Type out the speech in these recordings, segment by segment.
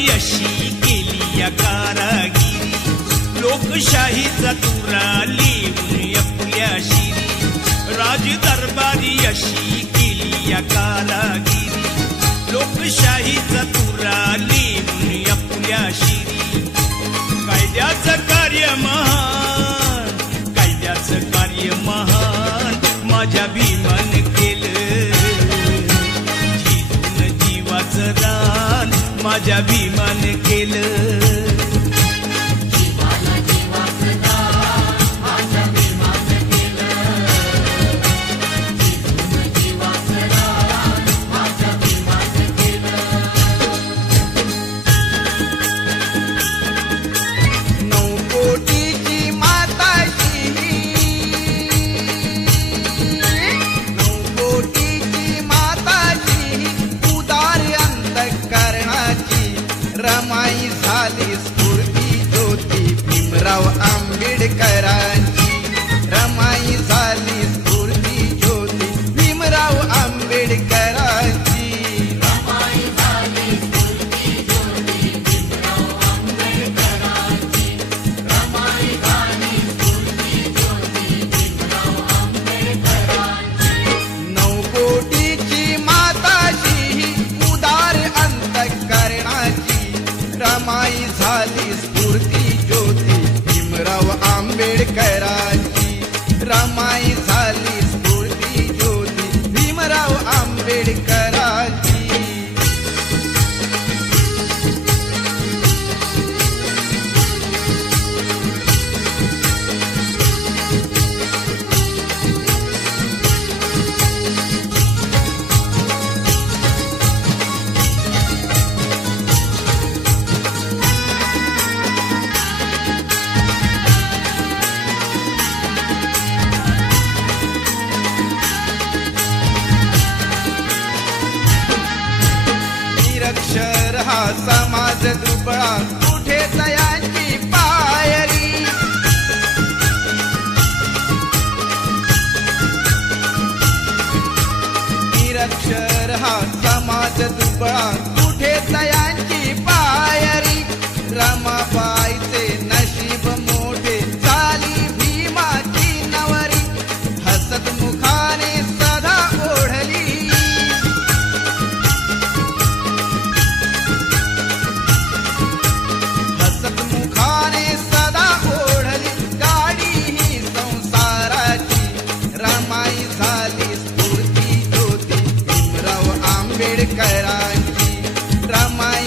दरबारी अशी केली या कारागिरी, लोकशाहीचा तुरा लिहून आपल्या शिरी, राज दरबारी अशी केली या कारागिरी, लोकशाहीचा तुरा लिहून आपल्या शिरी. कायद्याचं कार्य महान, कायद्याचं कार्य महान माझ्या भीमान केलं, जीवन जीवाचं रान माझ्या भीमान केलं. रमाई झाली स्फूर्ती ज्योती भीमराव आंबेडकरांची, रमाई झाली स्फूर्ती ज्योती भीमराव आंबेडकरांची, रमाई झाली स्फूर्ती ज्योती भीमराव आंबेडकरांची, रमाई झाली स्फूर्ती ज्योती भीमराव आंबेडकरांची. 9 कोटीची माताची उदार अंतःकरणाची, रमाई झाली स्फूर्ती ज्योती भीमराव आंबेडकरांची, रमाई झाली स्फूर्ती ज्योती भीमराव आंबेडकरांची. निरक्षर हा समाज दुबळा कुठे तयांची पायरी, निरक्षर हा समाज दुबळा कुठे तयांची पायरी. रमाबाईचे नशीब मोठे झाली भीमाची नवरी, हसत मुखाने सदा ओढली, मुखाने सदा ओढली गाडी ही संसाराची. रमाई झाली स्फूर्ती ज्योती भीमराव आंबेडकरांची, रमाई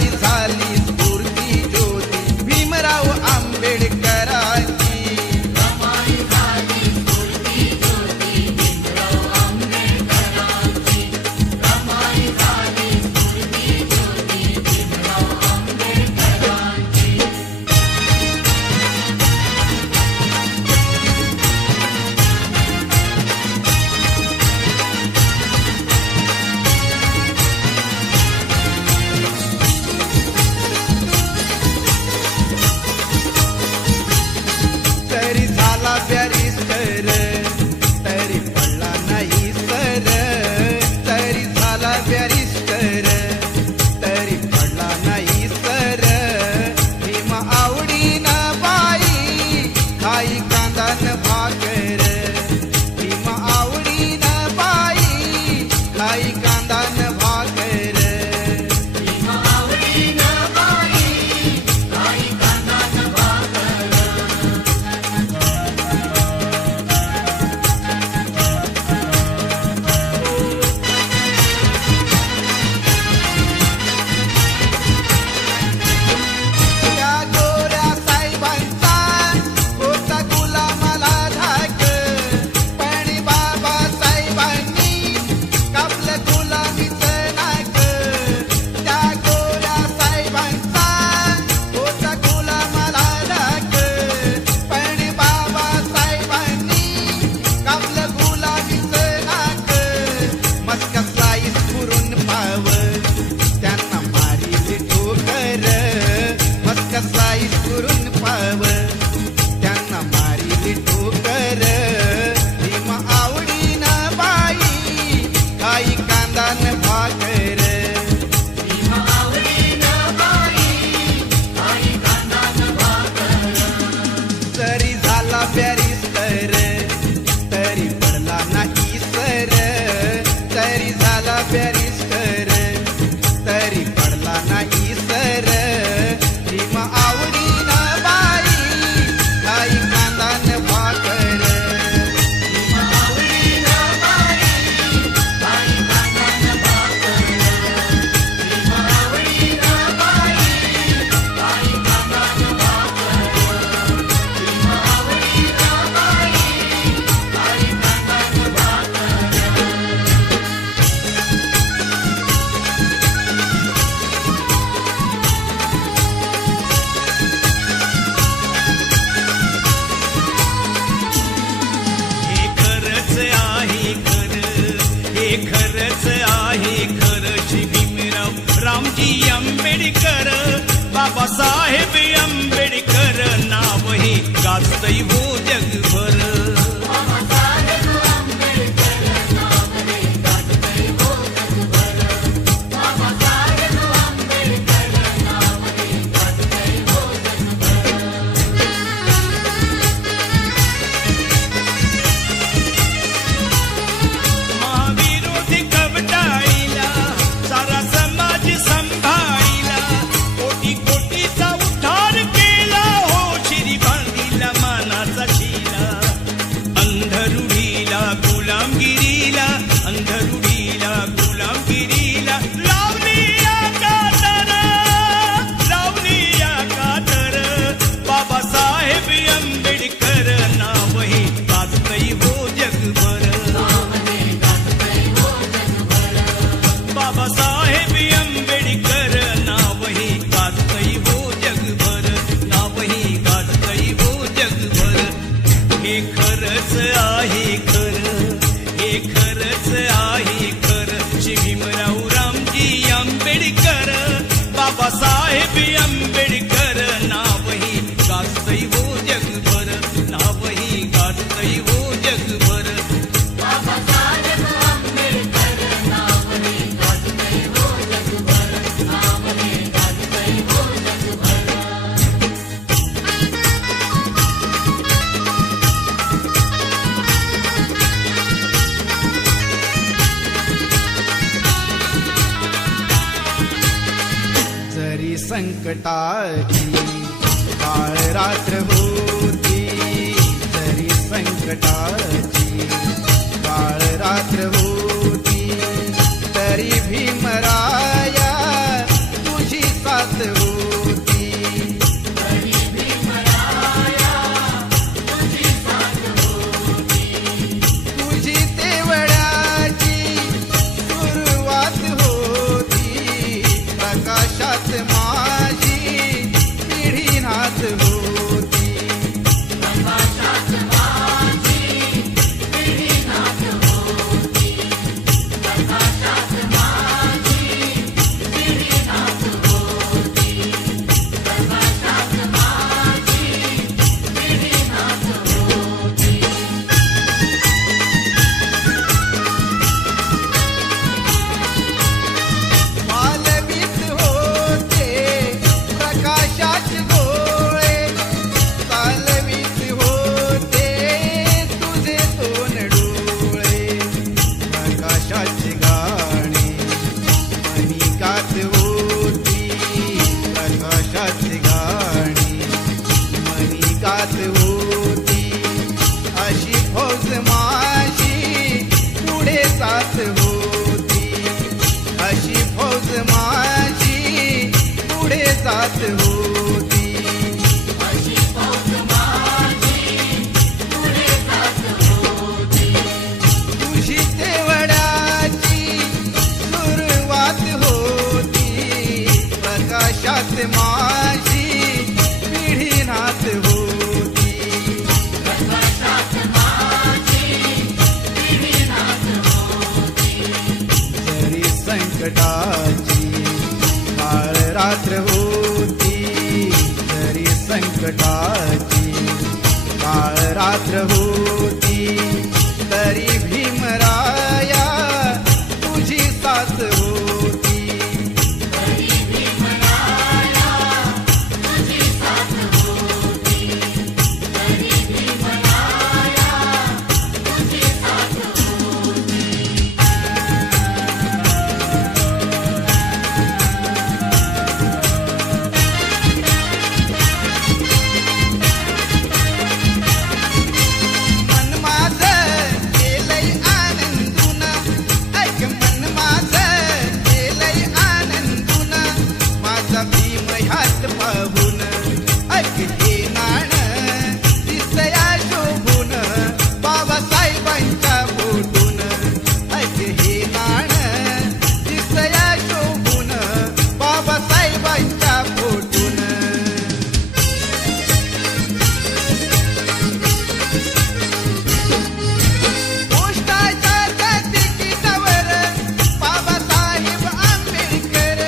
बाबासाहेब आंबेडकर नाव हे गाजतय हो जगभर. महाविरोधी कवटाळीला सारा समाज संभाळीला, कोटी कोटीचा उद्धार केला हो, शिरी बांधिला मानाचा शिला. अंधरुढीला गुलामगिरीला, अंधरुढीला गुलामगिरीला लावली या कातर, लावली या कातर. बाबासाहेब आंबेडकर नाव हे गाजतय हो जगभर. बाबासाहेब आंबेडकर नाव हे गाजतय हो जगभर, नाव हे गाजतय हो जगभर. हे खरंच आहे खरं, हे खरंच आहे खरं. श्री भीमराव रामजी आंबेडकर, बाबासाहेब आंबेडकर नाव हे गाजतय हो जगभर, नाव हे गाजतय हो जगभर. जरी संकटाची काळ रात्र होती, जरी संकटाची काळ रात्र होती, तरी भीमराया तुझी साथ होती. तुझी तेवढ्याची सुरुवात होती, प्रकाशात माझी पिढीनाथ होती. मालवीत होते प्रकाशाचे डोळे, चालवीत होते तुझे दोन डोळे. प्रकाशाची गाणी मनी गात होती, प्रकाशाची गाणी मनी गात होती. अशी फौज माझी पुढे जात होती, अशी फौज माझी पुढे जात होती. तुझी तेवढ्याची सुरुवात होती, प्रकाशात माझी पिढीनाथ होती. जरी संकटाची काळ रात्र होती, जरी संकटाची काळ रात्र होती, तरी भीमराया तुझी साथ होती. मन माझं केलंय आनंदून, ऐक मन माझं केलंय आनंदून. माझा भीम ह्यात पाहून, ऐक हे नाणं दिसया शोभून. बाबासाहेबांच्या फोटून, ऐक हे नाणं दिसया शोभून. बाबासाहेबांच्या फोटून. पोस्टाच्या तिकिटावर बाबासाहेब आंबेडकर,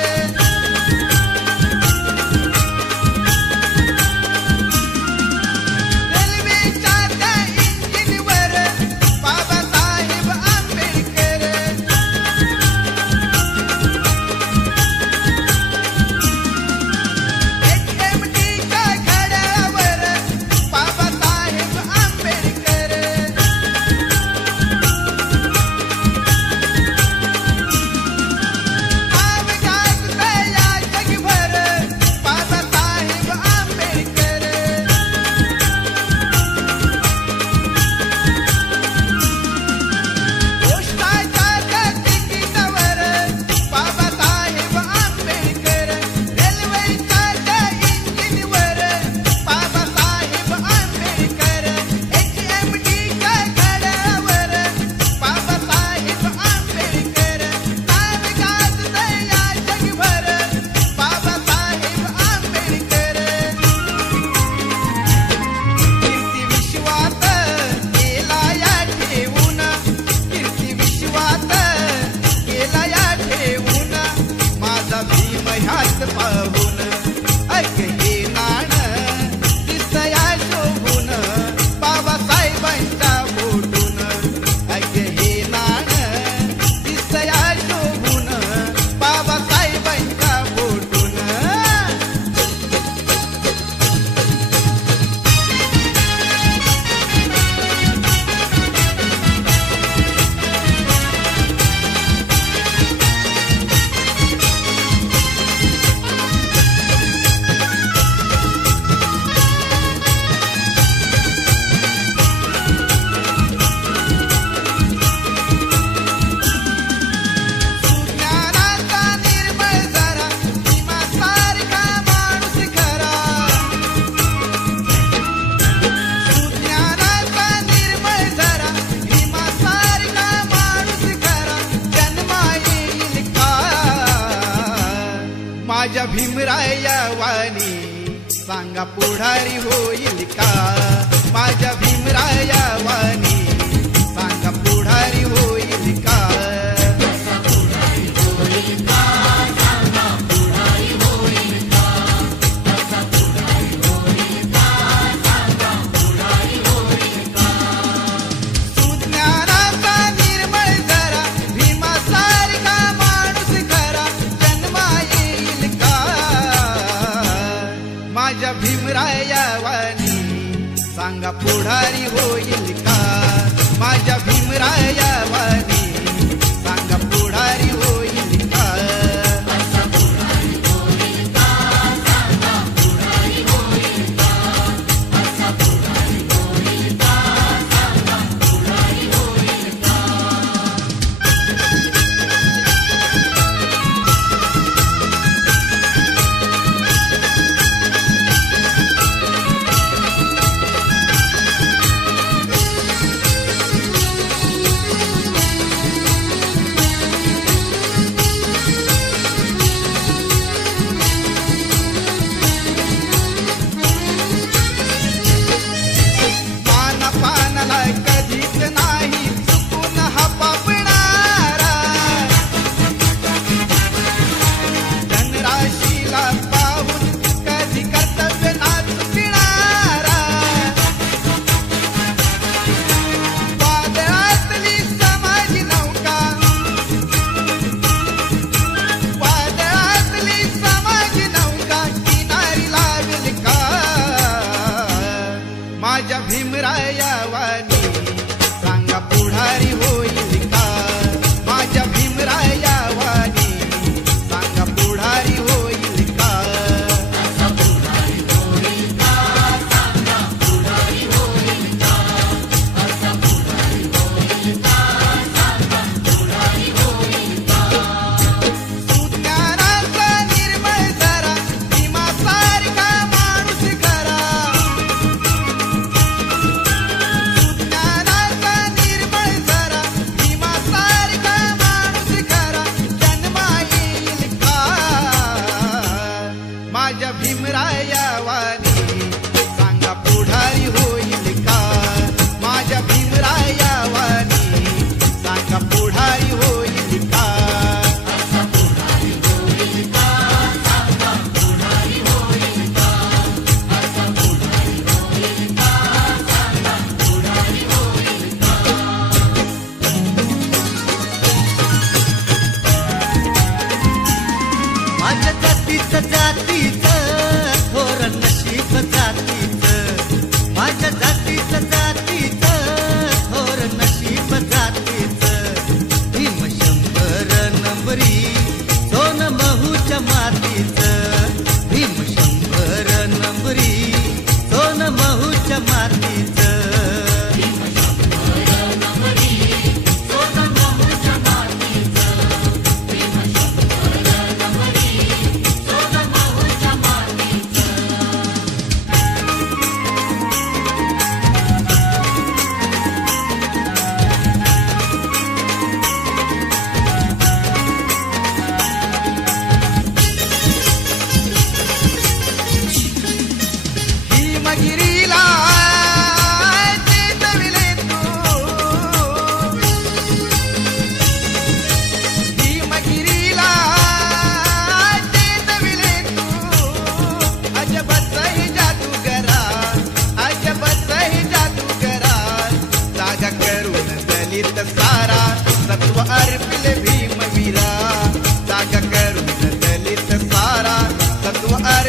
ह्यात पाहून ऐक हे नाण दिसया शोभून बाबासाहेबांच्या फोटून ऐक हे नाण दिसया शोभून बाबासाहेबांच्या फोटून माझ्या भीमराया वाणी सांगा पुढारी होईल का माझ्या भीमराया वाणी सांगा पुढारी होईल का सुज्ञानाचा निर्मळ जरा भीमासारखा माणूस खरा जन्मा येईल का माझ्या भीमराया वाणी सांगा पुढारी होईल का माझ्या भीमराया वाणी सांगा पुढारी होईल का पानाला कधीच नाही चुकून हा पापणारा धनराशीला पाहून कधी कर्तव्य ना चुकणारा वादळातली समाजी नौका वादळातली समाजी नौका किनारी लागेल का माझ्या भीमराया वाणी सांगा पुढारी होईल का माझ्या भीमराया वाणी सांगा पुढारी होईल का सुज्ञानाचा निर्मळ जरा भीमासारखा माणूस खरा सुज्ञानाचा निर्मळ जरा भीमासारखा माणूस खरा जन्मा येईल का माझ्या भीमराया वाणी सांगा पुढारी होईल का माझ्या भीमराया वाणी सांगा पुढारी होईल का माझ्या जातीचं थोर नशीब जातीचं माझ्या जातीचं थोर नशीब जातीचं भीम 100 नंबरी सोन महूच्या मातीचं भीम 100 नंबरी सोन महूच्या मातीचं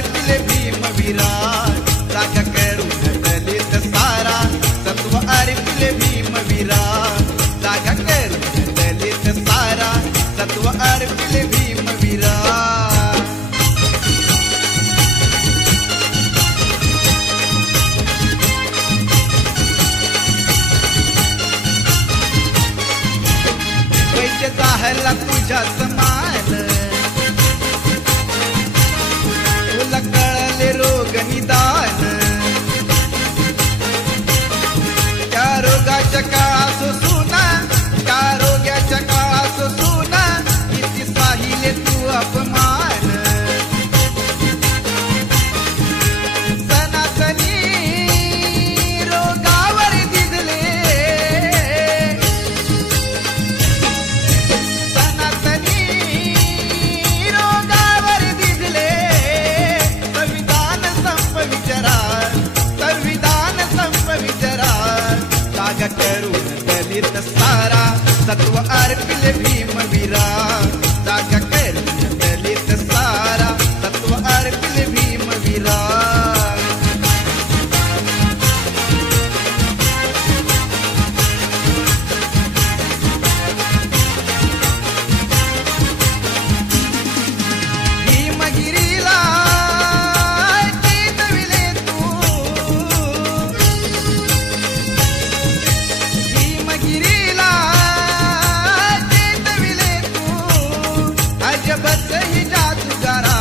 अर्पिले भीमवीरा जागा करून दलित सारा सत्व अर्पिले भीमवीरा जागा करून दलित सारा सत्व अर्पिले भीमवीरा पैसे जाहला तुझ्या समाल तुला कळले रोग निदान त्या रोगाच्या काळात सुना त्या रोगाच्या काळात सुना किती साहिले तू अपमान सनातनी रोगावर दिसले सनातनी रोगावर दिसले संविधान संप विचारा संविधान संप विचारा जागा करून दलित सारा सत्व अर्पिले भीमवीरा जागा करून दलित सारा सत्व अर्पिले भीमवीरा भीमगिरीला चेतविले तू भीमगिरीला चेतविले तू अजबच ही जादूगारा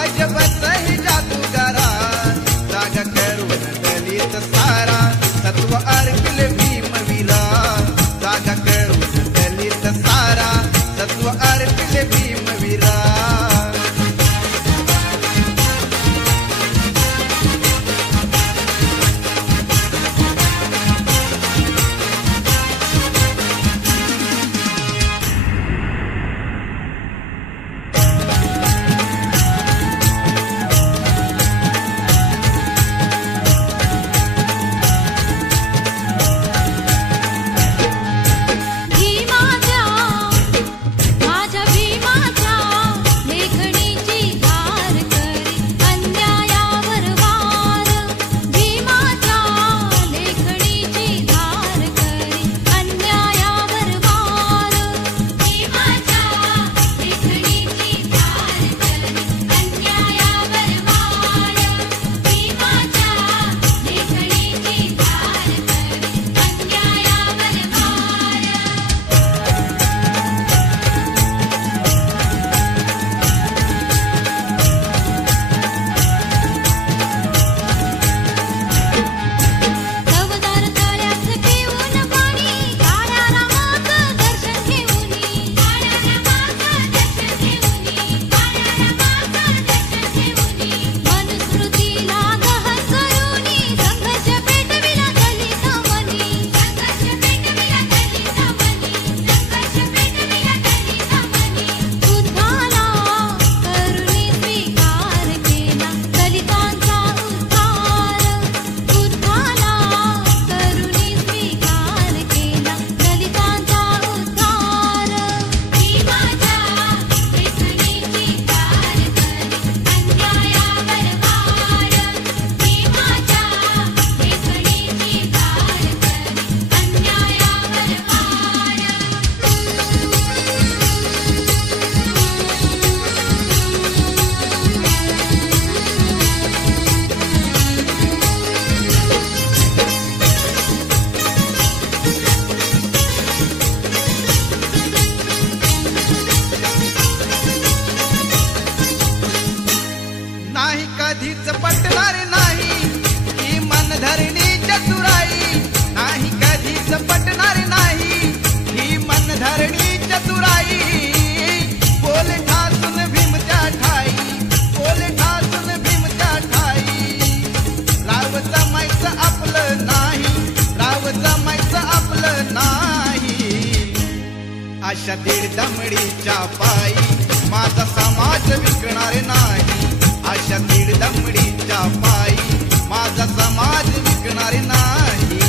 अजबच ही जादूगारा जागा करून दलित सारा सत्व अर्पिले भीमवीरा जागा करून दलित सारा सत्व अर्पिले भीमवीरा भीमाच्या माझ्या भीमाच्या लेखणीची धार करी अन्यायावर वार भीमाच्या लेखणीची धार करी अन्यायावर वार भीमाच्या लेखणीची धार करी अन्यायावर वार भीमाच्या लेखणीची धार करी अन्यायावर वार चवदार तळ्यात घेऊन पाणी काळ्या रामाचं दर्शन घेऊनी काळ्या रामाचं दर्शन घेऊनी काळ्या रामाचं दर्शन घेऊनी मनुस्मृतीला गहन करूनी संघर्ष पेटविला दलित मनी संघर्ष पेटविला दलित मनी संघर्ष पेटविला दलित मनी बुद्धाला करुणी स्वीकार केला दलितांचा उद्धार बुद्धाला करुणी स्वीकार केला दलितांचा उद्धार भीमाच्या लेखणीची धार करी अन्यायावर वार भीमाच्या लेखणीची धार करी अन्यायावर नाही कधीच पटणार नाही ही मनधरणी चतुराई नाही कधीच पटणार नाही ही मनधरणी चतुराई बोल ठासून भीमच्या ठाई बोल ठासून भीमच्या ठाई राव जमायचं आपलं नाही राव जमायचं आपलं नाही अशा दीड दमडीच्या पायी माझा समाज विकणार नाही अशा दीड दमडीच्या पायी माझा समाज विकणार नाही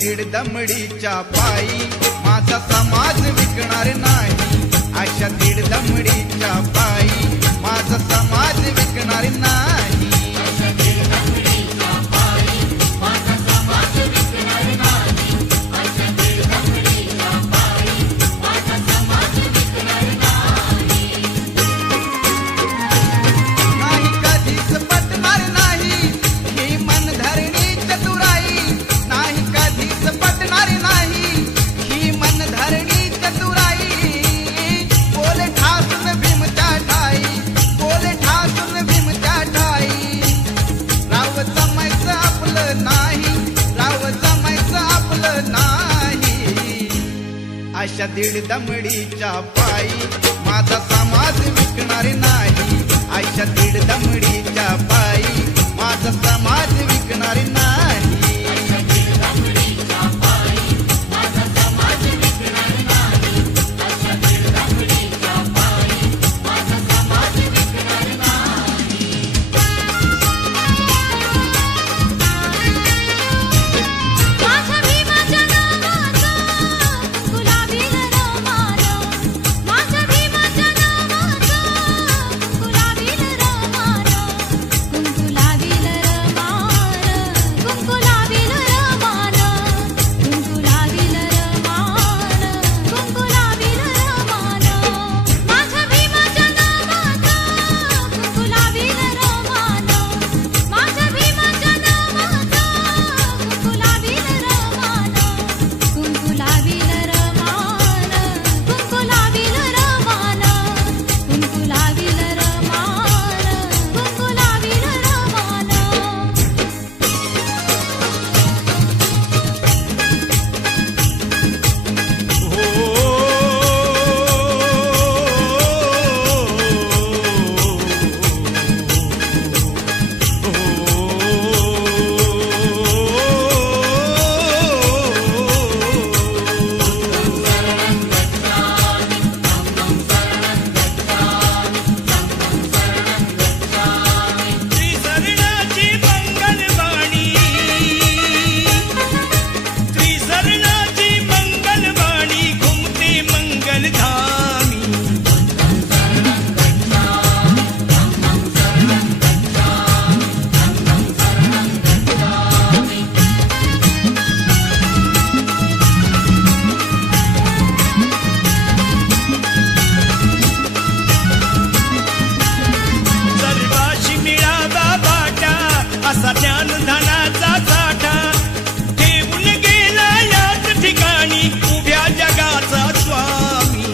दीड दमडीच्या पायी माझा समाज विकणार नाही. अशा दीड दमडीच्या पायी माझा समाज विकणार नाही. नाही कधीच पटणार नाही ही मनधरणी चतुराई. नाही कधीच पटणार नाही ही मनधरणी चतुराई. बोले ठासून भीमच्या ठाई, बोले ठासून भीमच्या ठाई. राव जमायचं आपलं नाही, राव जमायचं आपलं नाही. अशा दीड दमडीच्या पायी माझा समाज विकणार नाही. अशा दीड दमडीच्या पायी माझा समाज विकणार नाही. माझ्या भीमाच्या नावाचं गुलाबील रमानं. माझ्या भीमाच्या नावाचं गुलाबील रमानं. गुलाबील रमानं, गुलाबील रमानं. गुलाबील रमानं, गुलाबील रमानं. माझ्या भीमाच्या नावाचं गुलाबील रमानं. माझ्या भीमाच्या नावाचं गुलाबील रमानं. गुलाबील रमानं, गुलाबील रमानं. गुलाबील रमानं, गुलाबील रमानं. त्रिसरणाची मंगलवाणी, त्रिसरणाची मंगलवाणी घुमते मंगलधामी. सर्वाशी मिळावा वाटा असा ज्ञानधनाचा साठा. ठेवून गेला याच ठिकाणी उभ्या जगाचा स्वामी.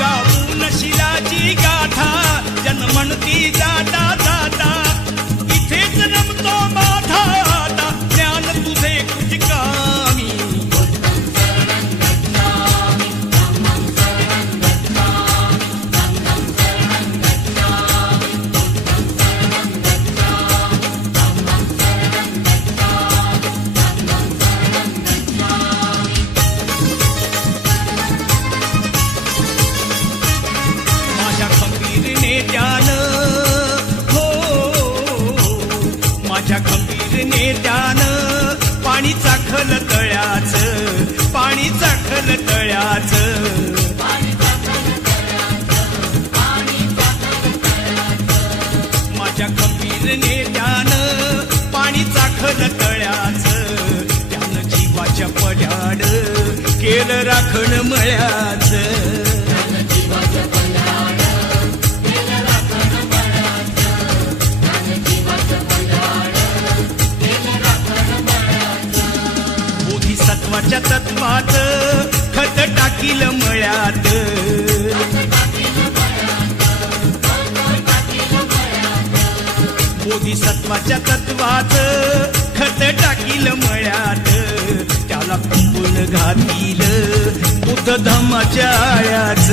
गाऊन शिलाची गाथा जन्मणती जाता जाता. इथेच रमतो माझा आता ज्ञान तुझे कुचकामी. माझ्या खंबीर नेत्यानं, हो माझ्या खंबीर नेत्यानं पाणी चाखल तळ्याचं, पाणी चाखल तळ्याचं. माझ्या खंबीर नेत्यानं पाणी चाखल तळ्याचं. त्यानं जीवाच्या पड्याड केलं राखण मळ्याचं. बोधिसत्वाच्या तत्वात खत टाकील मळ्यात. बोधिसत्वाच्या तत्वात खत टाकील मळ्यात. त्याला कुंपून घातील बुद्ध धम्माच्या आळ्याच.